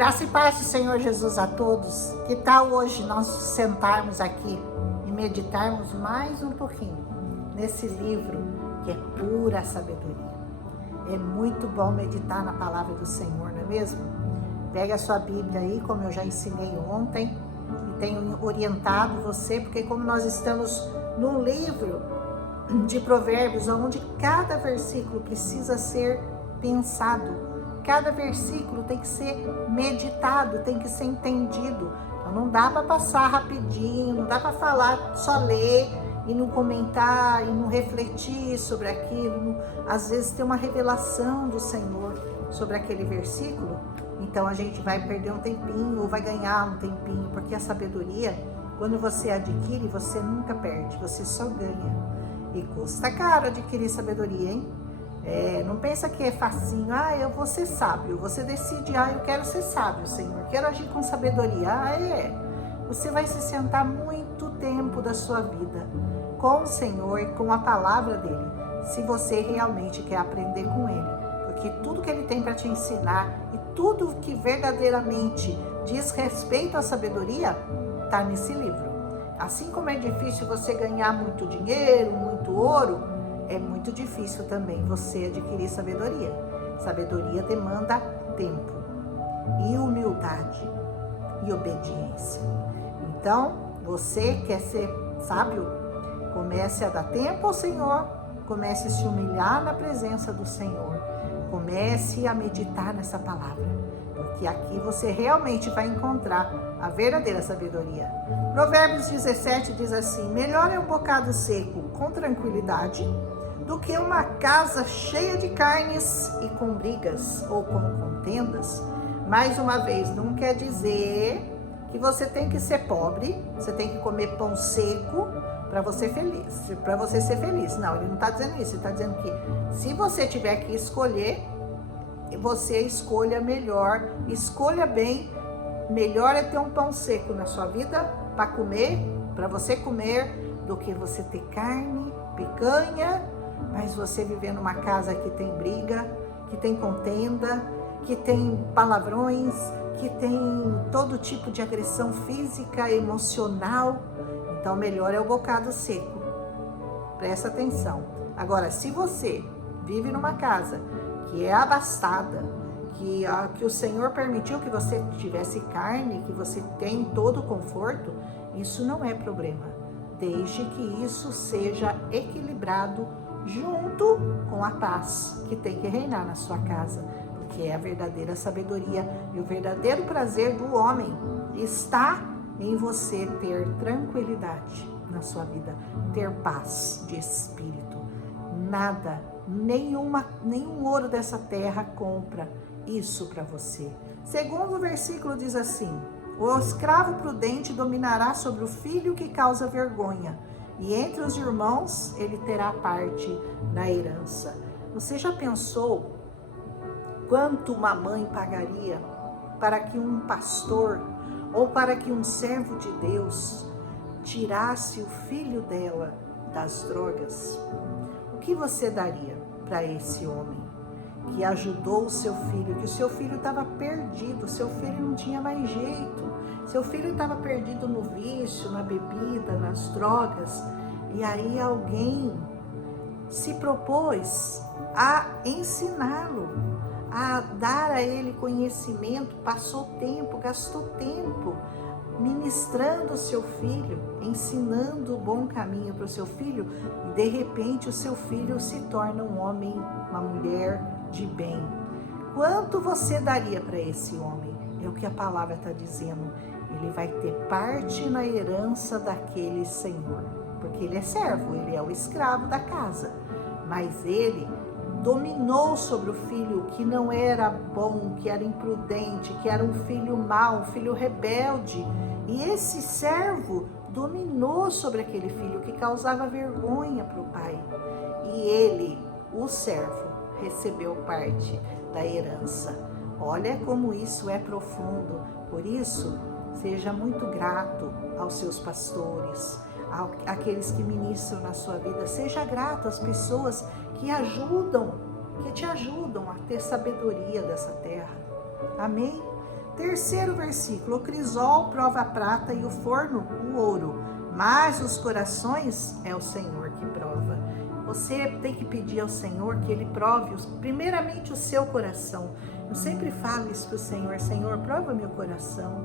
Graça e paz do Senhor Jesus a todos. Que tal hoje nós sentarmos aqui e meditarmos mais um pouquinho nesse livro que é pura sabedoria. É muito bom meditar na palavra do Senhor, não é mesmo? Pega a sua Bíblia aí, como eu já ensinei ontem, e tenho orientado você, porque como nós estamos num livro de Provérbios, onde cada versículo precisa ser pensado, cada versículo tem que ser meditado, tem que ser entendido. Então não dá para passar rapidinho, não dá para falar, só ler e não comentar e não refletir sobre aquilo. Às vezes tem uma revelação do Senhor sobre aquele versículo, então a gente vai perder um tempinho ou vai ganhar um tempinho, porque a sabedoria, quando você adquire, você nunca perde, você só ganha. E custa caro adquirir sabedoria, hein? Não pensa que é facinho, eu vou ser sábio. Você decide, eu quero ser sábio, Senhor, quero agir com sabedoria. Você vai se sentar muito tempo da sua vida com o Senhor e com a palavra dele, se você realmente quer aprender com ele, porque tudo que ele tem para te ensinar e tudo que verdadeiramente diz respeito à sabedoria está nesse livro. Assim como é difícil você ganhar muito dinheiro, muito ouro, é muito difícil também você adquirir sabedoria. Sabedoria demanda tempo e humildade e obediência. Então, você quer ser sábio? Comece a dar tempo ao Senhor, comece a se humilhar na presença do Senhor, comece a meditar nessa palavra, porque aqui você realmente vai encontrar a verdadeira sabedoria. Provérbios 17 diz assim: melhor é um bocado seco com tranquilidade do que uma casa cheia de carnes e com brigas ou com contendas. Mais uma vez, não quer dizer que você tem que ser pobre, você tem que comer pão seco para você ser feliz. Não, ele não está dizendo isso, ele está dizendo que se você tiver que escolher, você escolha melhor, escolha bem. Melhor é ter um pão seco na sua vida para comer, para você comer, do que você ter carne, picanha, mas você viver numa casa que tem briga, que tem contenda, que tem palavrões, que tem todo tipo de agressão física, emocional. Então, melhor é o bocado seco. Presta atenção. Agora, se você vive numa casa que é abastada, que o Senhor permitiu que você tivesse carne, que você tem todo o conforto, isso não é problema, desde que isso seja equilibrado junto com a paz que tem que reinar na sua casa, porque é a verdadeira sabedoria e o verdadeiro prazer do homem está em você ter tranquilidade na sua vida, ter paz de espírito. Nada, nenhum ouro dessa terra compra isso para você. Segundo o versículo diz assim: o escravo prudente dominará sobre o filho que causa vergonha, e entre os irmãos ele terá parte na herança. Você já pensou quanto uma mãe pagaria para que um pastor ou para que um servo de Deus tirasse o filho dela das drogas? O que você daria para esse homem que ajudou o seu filho, que o seu filho estava perdido, seu filho não tinha mais jeito, seu filho estava perdido no vício, na bebida, nas drogas, e aí alguém se propôs a ensiná-lo, a dar a ele conhecimento, passou tempo, gastou tempo ministrando o seu filho, ensinando o bom caminho para o seu filho, e de repente o seu filho se torna um homem, uma mulher de bem. Quanto você daria para esse homem? É o que a palavra está dizendo. Ele vai ter parte na herança daquele senhor, porque ele é servo, ele é o escravo da casa, mas ele dominou sobre o filho que não era bom, que era imprudente, que era um filho mau, um filho rebelde. E esse servo dominou sobre aquele filho que causava vergonha para o pai. E ele, o servo, recebeu parte da herança. Olha como isso é profundo. Por isso, seja muito grato aos seus pastores, àqueles que ministram na sua vida. Seja grato às pessoas que te ajudam a ter sabedoria dessa terra. Amém? Terceiro versículo, o crisol prova a prata e o forno o ouro, mas os corações é o Senhor que prova. Você tem que pedir ao Senhor que Ele prove primeiramente o seu coração. Eu sempre falo isso para o Senhor: Senhor, prova meu coração.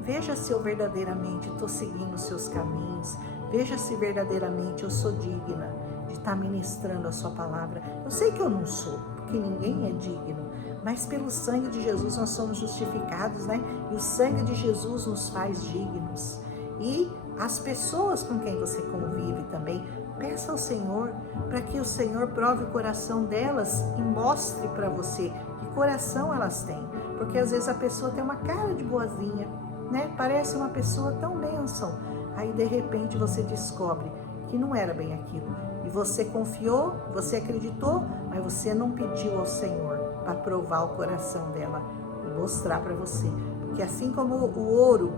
Veja se eu verdadeiramente estou seguindo os seus caminhos. Veja se verdadeiramente eu sou digna de estar ministrando a sua palavra. Eu sei que eu não sou, porque ninguém é digno, mas pelo sangue de Jesus nós somos justificados, né? E o sangue de Jesus nos faz dignos. E as pessoas com quem você convive também, peça ao Senhor para que o Senhor prove o coração delas e mostre para você que coração elas têm. Porque às vezes a pessoa tem uma cara de boazinha, né? Parece uma pessoa tão bênção. Aí de repente você descobre que não era bem aquilo. E você confiou, você acreditou, mas você não pediu ao Senhor para provar o coração dela e mostrar para você. Porque assim como o ouro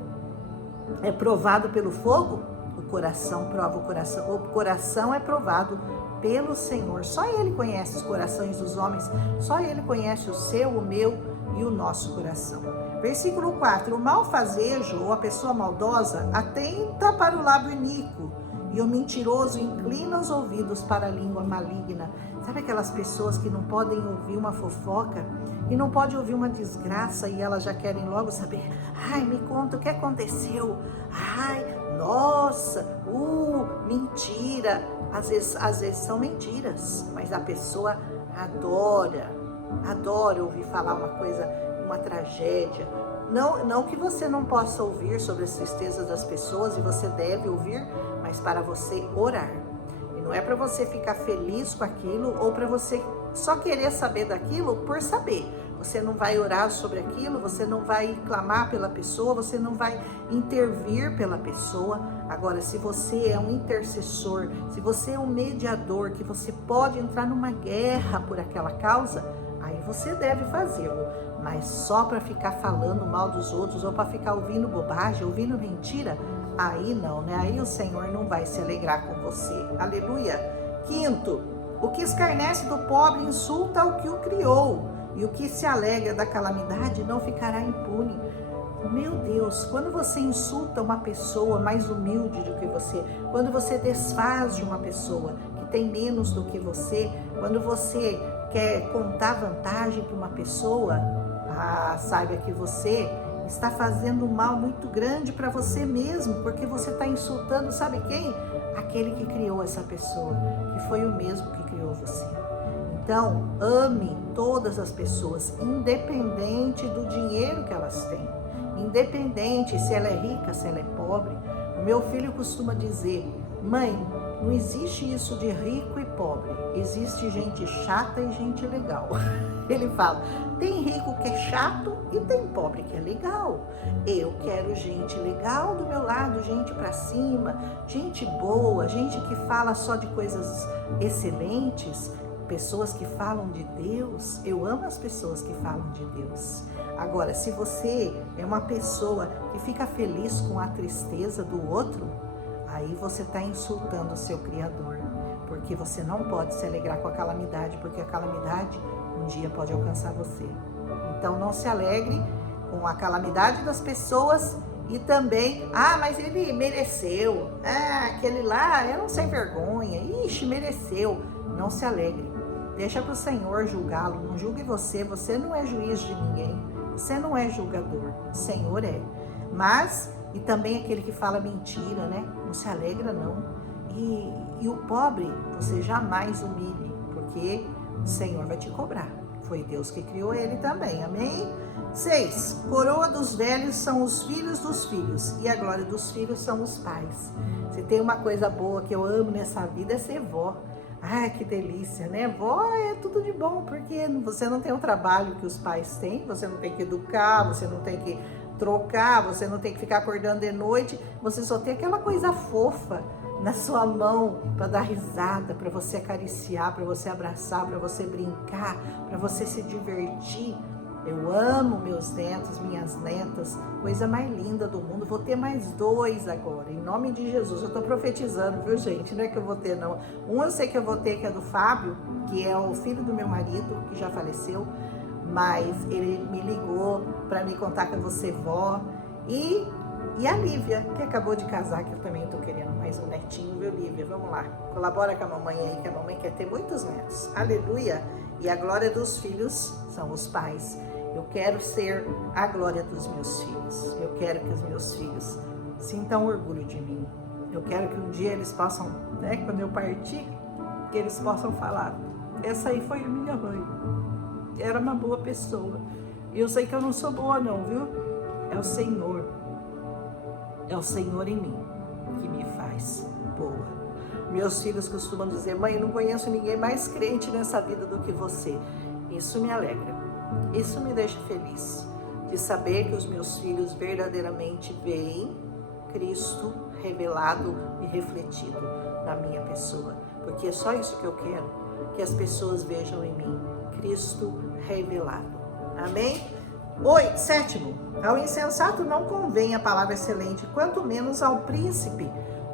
é provado pelo fogo, o coração prova o coração. O coração é provado pelo Senhor. Só Ele conhece os corações dos homens. Só Ele conhece o seu, o meu e o nosso coração. Versículo 4. O malfazejo ou a pessoa maldosa atenta para o lábio iníquo, e o mentiroso inclina os ouvidos para a língua maligna. Sabe aquelas pessoas que não podem ouvir uma fofoca e não podem ouvir uma desgraça e elas já querem logo saber: ai, me conta o que aconteceu. Ai, nossa, mentira. Às vezes são mentiras, mas a pessoa adora ouvir falar uma coisa, uma tragédia. Não que você não possa ouvir sobre as tristezas das pessoas, e você deve ouvir, mas para você orar. E não é para você ficar feliz com aquilo ou para você só querer saber daquilo por saber. Você não vai orar sobre aquilo, você não vai clamar pela pessoa, você não vai intervir pela pessoa. Agora, se você é um intercessor, se você é um mediador, que você pode entrar numa guerra por aquela causa, aí você deve fazê-lo. Mas só para ficar falando mal dos outros ou para ficar ouvindo bobagem, ouvindo mentira, aí não, né? Aí o Senhor não vai se alegrar com você. Aleluia. Quinto, o que escarnece do pobre insulta o que o criou, e o que se alegra da calamidade não ficará impune. Meu Deus, quando você insulta uma pessoa mais humilde do que você, quando você desfaz de uma pessoa que tem menos do que você, quando você quer contar vantagem para uma pessoa, saiba que você está fazendo um mal muito grande para você mesmo, porque você está insultando, sabe quem? Aquele que criou essa pessoa, que foi o mesmo que criou você. Então, ame todas as pessoas, independente do dinheiro que elas têm, independente se ela é rica, se ela é pobre. O meu filho costuma dizer: mãe, não existe isso de rico e pobre, existe gente chata e gente legal. Ele fala: tem rico que é chato e tem pobre que é legal. Eu quero gente legal do meu lado, gente pra cima, gente boa, gente que fala só de coisas excelentes, pessoas que falam de Deus. Eu amo as pessoas que falam de Deus. Agora, se você é uma pessoa que fica feliz com a tristeza do outro, aí você está insultando o seu Criador, porque você não pode se alegrar com a calamidade, porque a calamidade um dia pode alcançar você. Então não se alegre com a calamidade das pessoas e também: mas ele mereceu, aquele lá era um sem vergonha, mereceu. Não se alegre, deixa para o Senhor julgá-lo, não julgue você, você não é juiz de ninguém, você não é julgador, o Senhor é. Mas, e também aquele que fala mentira, né? Não se alegra não. E o pobre, você jamais humilhe, porque o Senhor vai te cobrar. Foi Deus que criou ele também, amém? 6. Coroa dos velhos são os filhos dos filhos, e a glória dos filhos são os pais. Se tem uma coisa boa que eu amo nessa vida é ser vó. Que delícia, né? Vó é tudo de bom, porque você não tem o trabalho que os pais têm, você não tem que educar, você não tem que trocar, você não tem que ficar acordando de noite, você só tem aquela coisa fofa na sua mão para dar risada, para você acariciar, para você abraçar, para você brincar, para você se divertir. Eu amo meus netos, minhas netas, coisa mais linda do mundo. Vou ter mais 2 agora, em nome de Jesus. Eu tô profetizando, viu, gente? Não é que eu vou ter, não. Um eu sei que eu vou ter, que é do Fábio, que é o filho do meu marido, que já faleceu. mas ele me ligou para me contar que você é vó. E a Lívia, que acabou de casar, que eu também estou querendo mais um netinho, viu, Lívia? Vamos lá, colabora com a mamãe aí, que a mamãe quer ter muitos netos. Aleluia! E a glória dos filhos são os pais. Eu quero ser a glória dos meus filhos. Eu quero que os meus filhos sintam orgulho de mim. Eu quero que um dia eles possam, né, quando eu partir, que eles possam falar: essa aí foi a minha mãe. Era uma boa pessoa. E eu sei que eu não sou boa não, viu? É o Senhor. É o Senhor em mim que me faz boa. Meus filhos costumam dizer: mãe, eu não conheço ninguém mais crente nessa vida do que você. Isso me alegra. Isso me deixa feliz. De saber que os meus filhos verdadeiramente veem Cristo revelado e refletido na minha pessoa. Porque é só isso que eu quero. Que as pessoas vejam em mim Cristo revelado. Amém? 7. Ao insensato não convém a palavra excelente, quanto menos ao príncipe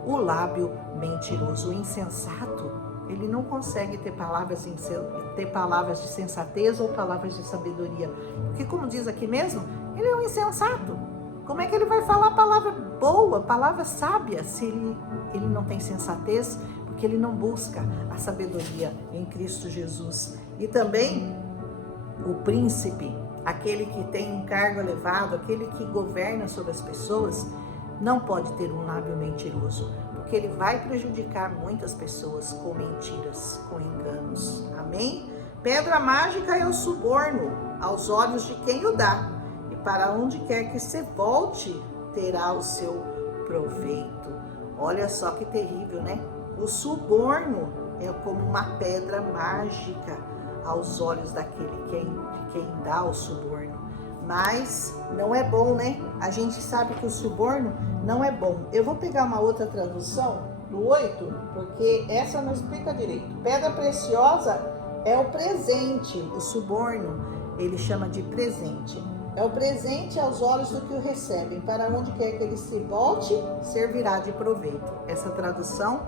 o lábio mentiroso. O insensato, ele não consegue ter palavras de sensatez ou palavras de sabedoria. Porque, como diz aqui mesmo, ele é um insensato. Como é que ele vai falar palavra boa, palavra sábia, se ele não tem sensatez? Porque ele não busca a sabedoria em Cristo Jesus. E também o príncipe, aquele que tem um cargo elevado, aquele que governa sobre as pessoas, não pode ter um lábio mentiroso, porque ele vai prejudicar muitas pessoas com mentiras, com enganos. Amém? Pedra mágica é o suborno aos olhos de quem o dá, e para onde quer que se volte, terá o seu proveito. Olha só que terrível, né? O suborno é como uma pedra mágica aos olhos de quem dá o suborno. Mas não é bom, né? A gente sabe que o suborno não é bom. Eu vou pegar uma outra tradução, do 8, porque essa não explica direito. Pedra preciosa é o presente, o suborno, ele chama de presente. É o presente aos olhos do que o recebem, para onde quer que ele se volte, servirá de proveito. Essa tradução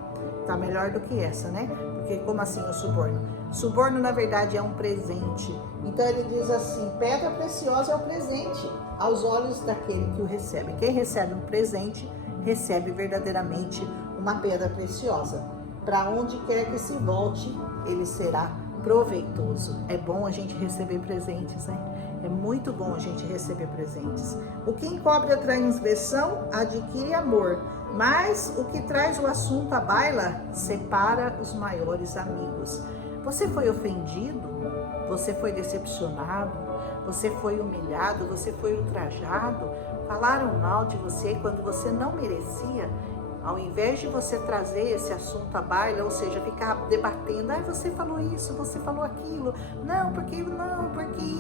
tá melhor do que essa, né? Porque como assim o suborno? Suborno, na verdade, é um presente. Então ele diz assim: pedra preciosa é o presente aos olhos daquele que o recebe. Quem recebe um presente, recebe verdadeiramente uma pedra preciosa. Para onde quer que se volte, ele será proveitoso. É bom a gente receber presentes, né? É muito bom a gente receber presentes. O que encobre a transgressão adquire amor, mas o que traz o assunto à baila separa os maiores amigos. Você foi ofendido? Você foi decepcionado? Você foi humilhado? Você foi ultrajado? Falaram mal de você quando você não merecia? Ao invés de você trazer esse assunto à baila, ou seja, ficar debatendo: você falou isso, você falou aquilo, não, porque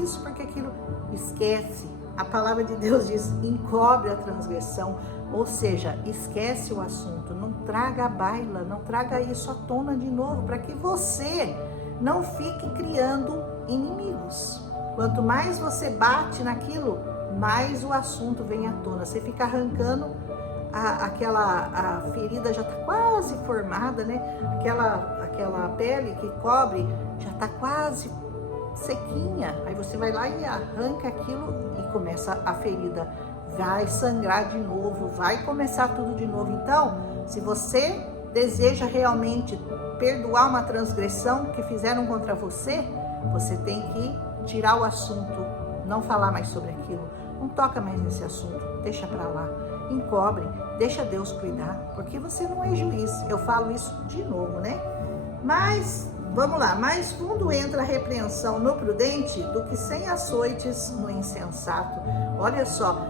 isso, porque aquilo. Esquece. A palavra de Deus diz: encobre a transgressão, ou seja, esquece o assunto, não traga à baila, não traga isso à tona de novo, para que você não fique criando inimigos. Quanto mais você bate naquilo, mais o assunto vem à tona. Você fica arrancando a ferida, já está quase formada, né? Aquela pele que cobre já está quase sequinha. Aí você vai lá e arranca aquilo e começa a ferida. Vai sangrar de novo, vai começar tudo de novo. Então, se você deseja realmente perdoar uma transgressão que fizeram contra você, você tem que tirar o assunto, não falar mais sobre aquilo, não toca mais nesse assunto, deixa pra lá, encobre, deixa Deus cuidar, porque você não é juiz. Eu falo isso de novo, né? Mas, vamos lá, mais fundo entra a repreensão no prudente do que 100 açoites no insensato. Olha só,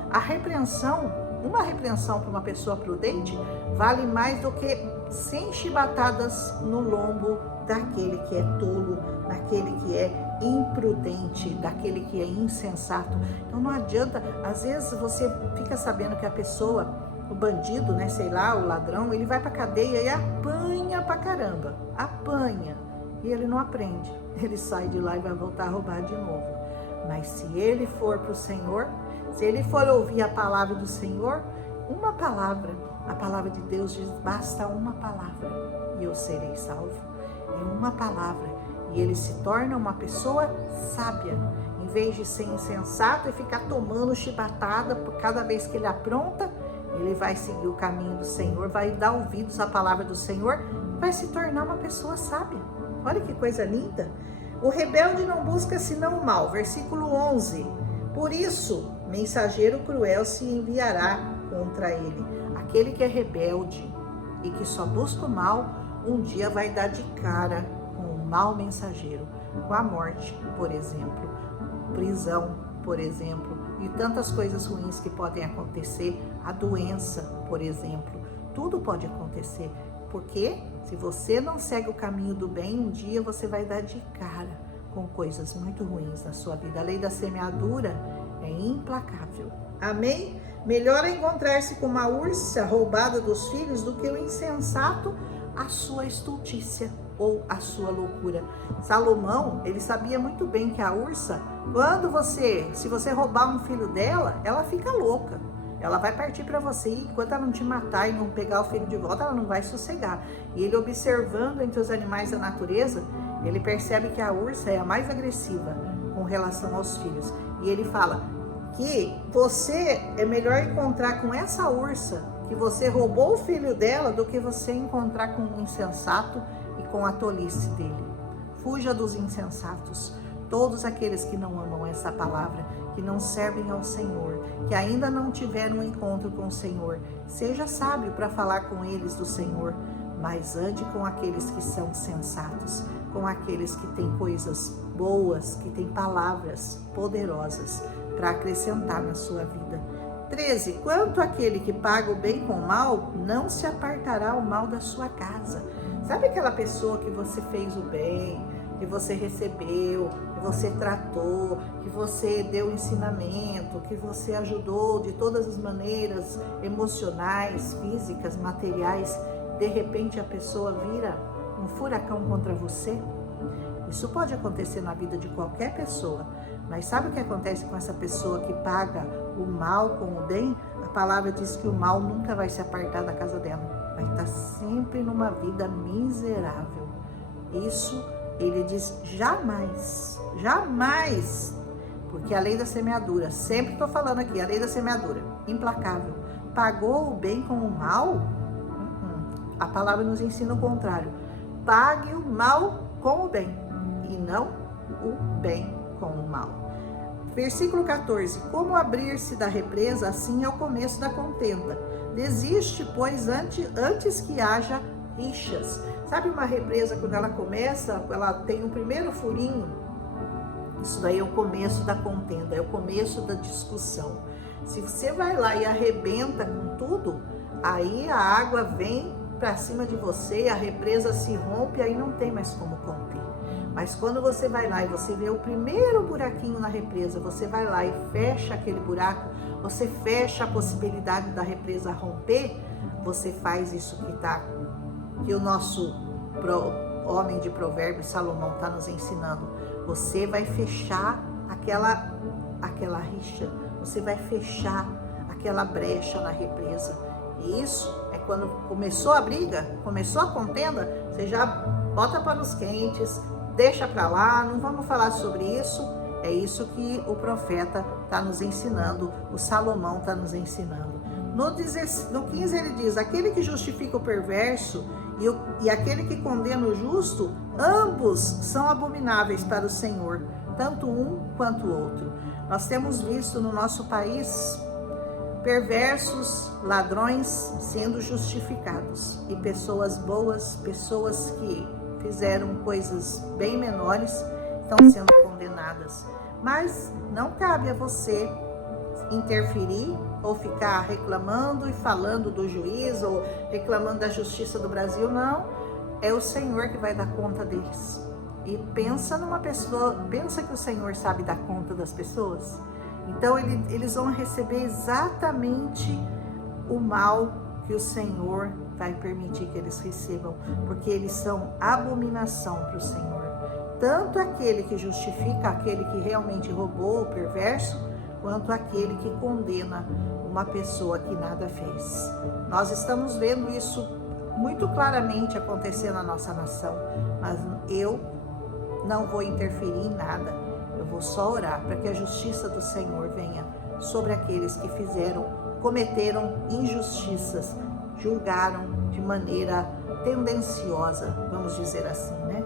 uma repreensão para uma pessoa prudente vale mais do que 100 chibatadas no lombo daquele que é tolo, daquele que é imprudente, daquele que é insensato. Então não adianta, às vezes você fica sabendo que a pessoa, o bandido, né, sei lá, o ladrão, ele vai pra cadeia e apanha pra caramba, apanha, e ele não aprende, ele sai de lá e vai voltar a roubar de novo. Mas se ele for pro Senhor, se ele for ouvir a palavra do Senhor, uma palavra, a palavra de Deus diz: basta uma palavra e eu serei salvo. É uma palavra e ele se torna uma pessoa sábia. Em vez de ser insensato e ficar tomando chibatada por cada vez que ele apronta, ele vai seguir o caminho do Senhor, vai dar ouvidos à palavra do Senhor, vai se tornar uma pessoa sábia. Olha que coisa linda. O rebelde não busca senão o mal. Versículo 11. Por isso, mensageiro cruel se enviará contra ele. Aquele que é rebelde e que só busca o mal, um dia vai dar de cara com o mau mensageiro, com a morte, por exemplo, prisão, por exemplo, e tantas coisas ruins que podem acontecer, a doença, por exemplo, tudo pode acontecer, porque se você não segue o caminho do bem, um dia você vai dar de cara com coisas muito ruins na sua vida. A lei da semeadura é implacável. Amém? Melhor é encontrar-se com uma ursa roubada dos filhos do que o insensato a sua estultícia ou a sua loucura. Salomão, ele sabia muito bem que a ursa, se você roubar um filho dela, ela fica louca. Ela vai partir para você e enquanto ela não te matar e não pegar o filho de volta, ela não vai sossegar. E ele observando entre os animais da natureza, ele percebe que a ursa é a mais agressiva com relação aos filhos. E ele fala que você é melhor encontrar com essa ursa que você roubou o filho dela do que você encontrar com um insensato e com a tolice dele. Fuja dos insensatos. Todos aqueles que não amam essa palavra, que não servem ao Senhor, que ainda não tiveram um encontro com o Senhor, seja sábio para falar com eles do Senhor, mas ande com aqueles que são sensatos, com aqueles que têm coisas boas, que têm palavras poderosas para acrescentar na sua vida. 13. Quanto àquele que paga o bem com o mal, não se apartará o mal da sua casa. Sabe aquela pessoa que você fez o bem, que você recebeu, que você tratou, que você deu ensinamento, que você ajudou de todas as maneiras, emocionais, físicas, materiais, de repente a pessoa vira um furacão contra você? Isso pode acontecer na vida de qualquer pessoa, mas sabe o que acontece com essa pessoa que paga o mal com o bem? A palavra diz que o mal nunca vai se apartar da casa dela, vai estar sempre numa vida miserável. Isso ele diz jamais, jamais, porque a lei da semeadura, sempre estou falando aqui, a lei da semeadura, implacável, pagou o bem com o mal? A palavra nos ensina o contrário, pague o mal com o bem, e não o bem com o mal. Versículo 14, como abrir-se da represa, assim é o começo da contenda, desiste, pois, antes que haja rixas. Sabe uma represa, quando ela começa, ela tem um primeiro furinho, isso daí é o começo da contenda, é o começo da discussão. Se você vai lá e arrebenta com tudo, aí a água vem para cima de você, a represa se rompe, aí não tem mais como conter. Mas quando você vai lá e você vê o primeiro buraquinho na represa, você vai lá e fecha aquele buraco, você fecha a possibilidade da represa romper, você faz isso que o nosso homem de Provérbios, Salomão, está nos ensinando. Você vai fechar aquela rixa, você vai fechar aquela brecha na represa. E isso é quando começou a briga, começou a contenda, você já bota panos quentes, deixa para lá, não vamos falar sobre isso. É isso que o profeta está nos ensinando, o Salomão está nos ensinando. No 15 ele diz, aquele que justifica o perverso e aquele que condena o justo, ambos são abomináveis para o Senhor, tanto um quanto o outro. Nós temos visto no nosso país perversos, ladrões sendo justificados e pessoas boas, pessoas que fizeram coisas bem menores, estão sendo condenadas. Mas não cabe a você interferir ou ficar reclamando e falando do juiz ou reclamando da justiça do Brasil, não. É o Senhor que vai dar conta deles. E pensa numa pessoa, pensa que o Senhor sabe dar conta das pessoas. Então eles vão receber exatamente o mal que o Senhor vai permitir que eles recebam, porque eles são abominação para o Senhor. Tanto aquele que justifica, aquele que realmente roubou, o perverso, quanto aquele que condena uma pessoa que nada fez. Nós estamos vendo isso muito claramente acontecer na nossa nação, mas eu não vou interferir em nada. Eu Eu vou só orar para que a justiça do Senhor venha sobre aqueles que cometeram injustiças, julgaram de maneira tendenciosa, vamos dizer assim, né?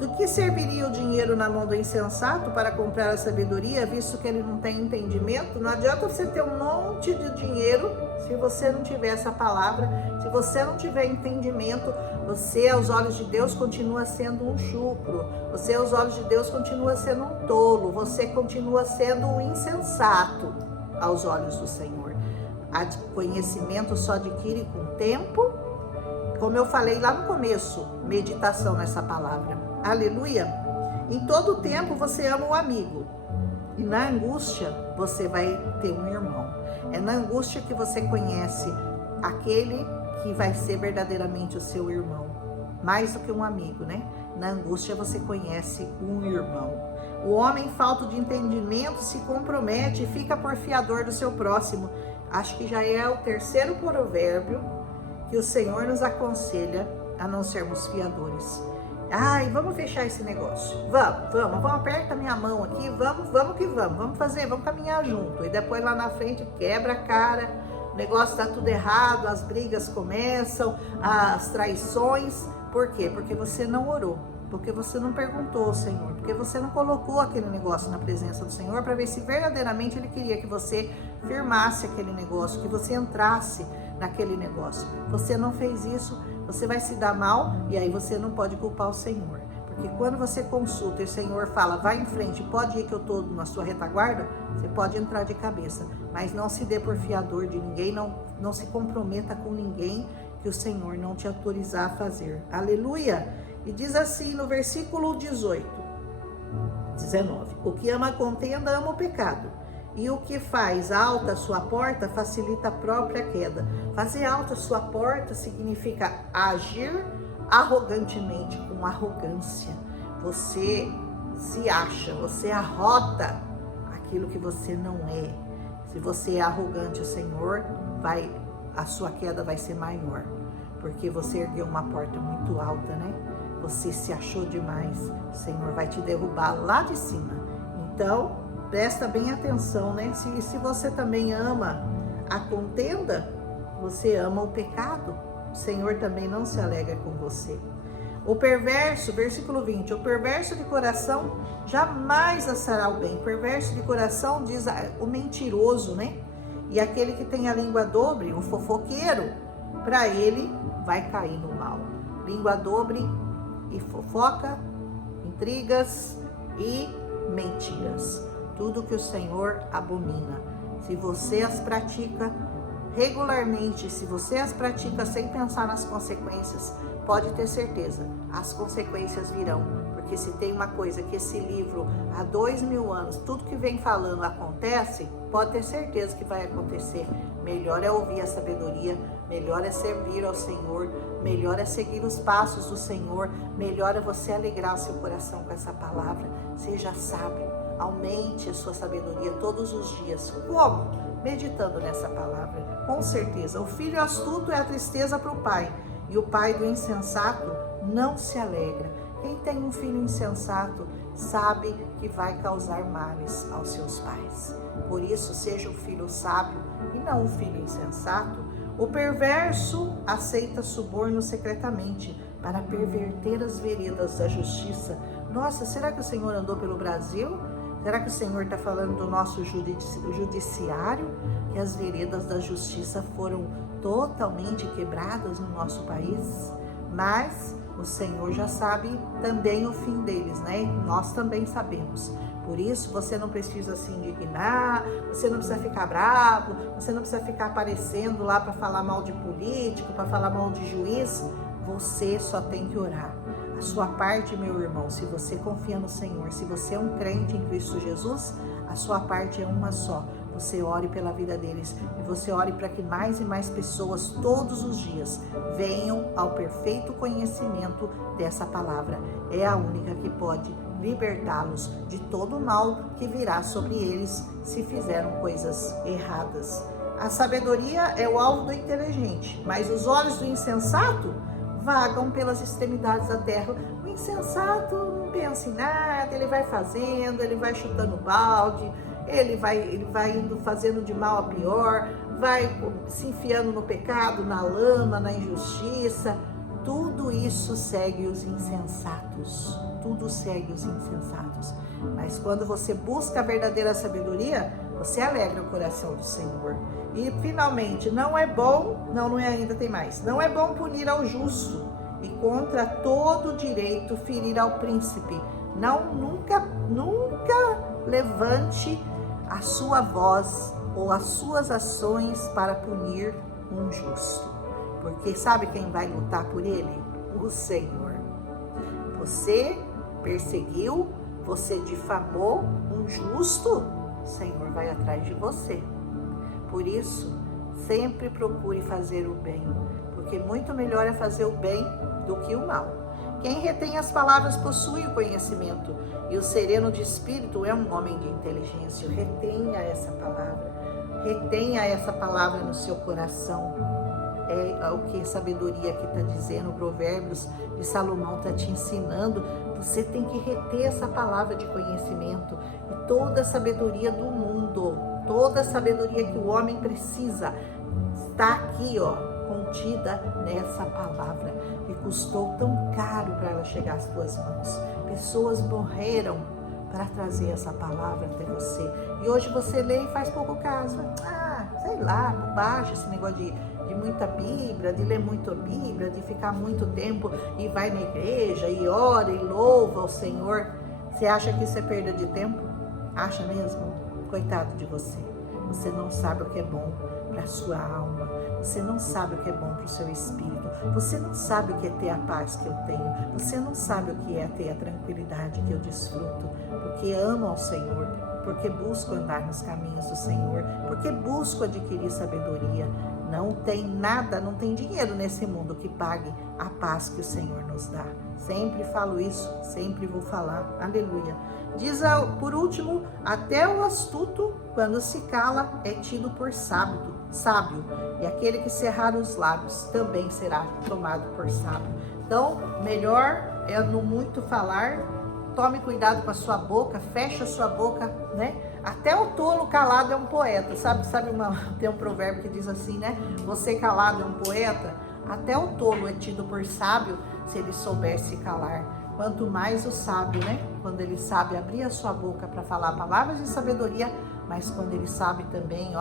Do que serviria o dinheiro na mão do insensato para comprar a sabedoria, visto que ele não tem entendimento? Não adianta você ter um monte de dinheiro se você não tiver essa palavra, se você não tiver entendimento. Você, aos olhos de Deus, continua sendo um chucro. Você, aos olhos de Deus, continua sendo um tolo. Você continua sendo um insensato aos olhos do Senhor. Conhecimento só adquire com tempo. Como eu falei lá no começo, meditação nessa palavra. Aleluia! Em todo tempo você ama o amigo. E na angústia você vai ter um irmão. É na angústia que você conhece aquele que vai ser verdadeiramente o seu irmão. Mais do que um amigo, né? Na angústia você conhece um irmão. O homem falto de entendimento se compromete e fica porfiador do seu próximo. Acho que já é o terceiro provérbio que o Senhor nos aconselha a não sermos fiadores. Ai, vamos fechar esse negócio. Vamos, aperta minha mão aqui, vamos fazer, vamos caminhar junto. E depois lá na frente quebra a cara, o negócio tá tudo errado, as brigas começam, as traições. Por quê? Porque você não orou, porque você não perguntou ao Senhor, porque você não colocou aquele negócio na presença do Senhor para ver se verdadeiramente Ele queria que você firmasse aquele negócio, que você entrasse naquele negócio. Você não fez isso, você vai se dar mal e aí você não pode culpar o Senhor. Porque quando você consulta e o Senhor fala, vai em frente, pode ir que eu estou na sua retaguarda, você pode entrar de cabeça. Mas não se dê por fiador de ninguém, não se comprometa com ninguém que o Senhor não te autorizar a fazer. Aleluia! E diz assim no versículo 19, o que ama a contenda ama o pecado. E o que faz alta a sua porta facilita a própria queda. Fazer alta a sua porta significa agir arrogantemente, com arrogância. Você se acha, você arrota aquilo que você não é. Se você é arrogante, o Senhor a sua queda vai ser maior. Porque você ergueu uma porta muito alta, né? Você se achou demais. O Senhor vai te derrubar lá de cima. Então, presta bem atenção, né? Se você também ama a contenda, você ama o pecado, o Senhor também não se alegra com você. O perverso, versículo 20, o perverso de coração jamais achará o bem. O perverso de coração diz o mentiroso, né? E aquele que tem a língua dobre, o fofoqueiro, para ele vai cair no mal. Língua dobre e fofoca, intrigas e mentiras. Tudo que o Senhor abomina. Se você as pratica regularmente, se você as pratica sem pensar nas consequências, pode ter certeza, as consequências virão. Porque se tem uma coisa que esse livro, há 2000 anos, tudo que vem falando acontece, pode ter certeza que vai acontecer. Melhor é ouvir a sabedoria, melhor é servir ao Senhor, melhor é seguir os passos do Senhor, melhor é você alegrar o seu coração com essa palavra. Seja sábio. Aumente a sua sabedoria todos os dias. Como? Meditando nessa palavra. Com certeza. O filho astuto é a tristeza para o pai. E o pai do insensato não se alegra. Quem tem um filho insensato sabe que vai causar males aos seus pais. Por isso, seja um filho sábio e não um filho insensato. O perverso aceita suborno secretamente para perverter as veredas da justiça. Nossa, será que o Senhor andou pelo Brasil? Será que o Senhor está falando do nosso judiciário? Que as veredas da justiça foram totalmente quebradas no nosso país? Mas o Senhor já sabe também o fim deles, né? Nós também sabemos. Por isso, você não precisa se indignar, você não precisa ficar bravo, você não precisa ficar aparecendo lá para falar mal de político, para falar mal de juiz. Você só tem que orar. A sua parte, meu irmão, se você confia no Senhor, se você é um crente em Cristo Jesus, a sua parte é uma só. Você ore pela vida deles e você ore para que mais e mais pessoas todos os dias venham ao perfeito conhecimento dessa palavra. É a única que pode libertá-los de todo o mal que virá sobre eles se fizeram coisas erradas. A sabedoria é o alvo do inteligente, mas os olhos do insensato vagam pelas extremidades da terra. O insensato não pensa em nada, ele vai fazendo, ele vai chutando balde, ele vai indo fazendo de mal a pior, vai se enfiando no pecado, na lama, na injustiça. Tudo isso segue os insensatos, tudo segue os insensatos. Mas quando você busca a verdadeira sabedoria, você alegra o coração do Senhor. E finalmente, não é bom, não é ainda, tem mais. Não é bom punir ao justo e contra todo direito ferir ao príncipe. Nunca levante a sua voz ou as suas ações para punir um justo. Porque sabe quem vai lutar por ele? O Senhor. Você perseguiu, você difamou um justo, o Senhor vai atrás de você. Por isso, sempre procure fazer o bem, porque muito melhor é fazer o bem do que o mal. Quem retém as palavras possui o conhecimento, e o sereno de espírito é um homem de inteligência. Retenha essa palavra no seu coração. É o que a sabedoria que está dizendo, Provérbios de Salomão está te ensinando. Você tem que reter essa palavra de conhecimento, e toda a sabedoria do mundo, toda a sabedoria que o homem precisa, está aqui, contida nessa palavra, e custou tão caro para ela chegar às tuas mãos. Pessoas morreram para trazer essa palavra até você, e hoje você lê e faz pouco caso. Sei lá, bobagem esse negócio de muita Bíblia, de ler muito Bíblia, de ficar muito tempo e vai na igreja e ora e louva o Senhor. Você acha que isso é perda de tempo? Acha mesmo? Coitado de você. Você não sabe o que é bom para a sua alma. Você não sabe o que é bom para o seu espírito. Você não sabe o que é ter a paz que eu tenho. Você não sabe o que é ter a tranquilidade que eu desfruto. Porque amo ao Senhor, porque busco andar nos caminhos do Senhor, porque busco adquirir sabedoria. Não tem nada, não tem dinheiro nesse mundo que pague a paz que o Senhor nos dá. Sempre falo isso, sempre vou falar. Aleluia. Diz por último, até o astuto, quando se cala, é tido por sábio, e aquele que cerrar os lábios também será tomado por sábio. Então, melhor é no muito falar. Tome cuidado com a sua boca, feche a sua boca, né? Até o tolo calado é um poeta, sabe? Tem um provérbio que diz assim, né? Você calado é um poeta. Até o tolo é tido por sábio se ele souber se calar. Quanto mais o sábio, né? Quando ele sabe abrir a sua boca para falar palavras de sabedoria, mas quando ele sabe também,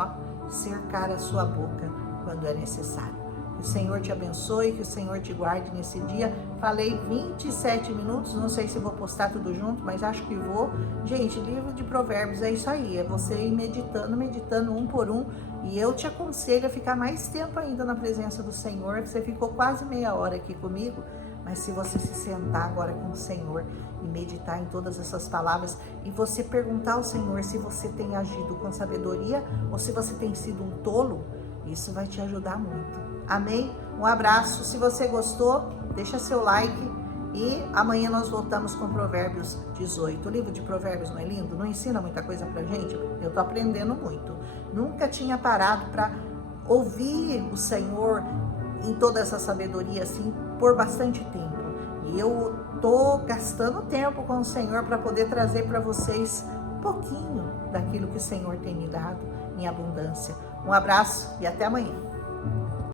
cercar a sua boca quando é necessário. Que o Senhor te abençoe, que o Senhor te guarde nesse dia. Falei 27 minutos, não sei se vou postar tudo junto, mas acho que vou. Gente, livro de Provérbios é isso aí, é você ir meditando um por um. E eu te aconselho a ficar mais tempo ainda na presença do Senhor. Você ficou quase meia hora aqui comigo, mas se você se sentar agora com o Senhor e meditar em todas essas palavras, e você perguntar ao Senhor se você tem agido com sabedoria ou se você tem sido um tolo, isso vai te ajudar muito. Amém? Um abraço. Se você gostou, deixa seu like e amanhã nós voltamos com Provérbios 18. O livro de Provérbios não é lindo? Não ensina muita coisa pra gente? Eu tô aprendendo muito. Nunca tinha parado para ouvir o Senhor em toda essa sabedoria assim por bastante tempo. E eu tô gastando tempo com o Senhor para poder trazer para vocês um pouquinho daquilo que o Senhor tem me dado em abundância. Um abraço e até amanhã.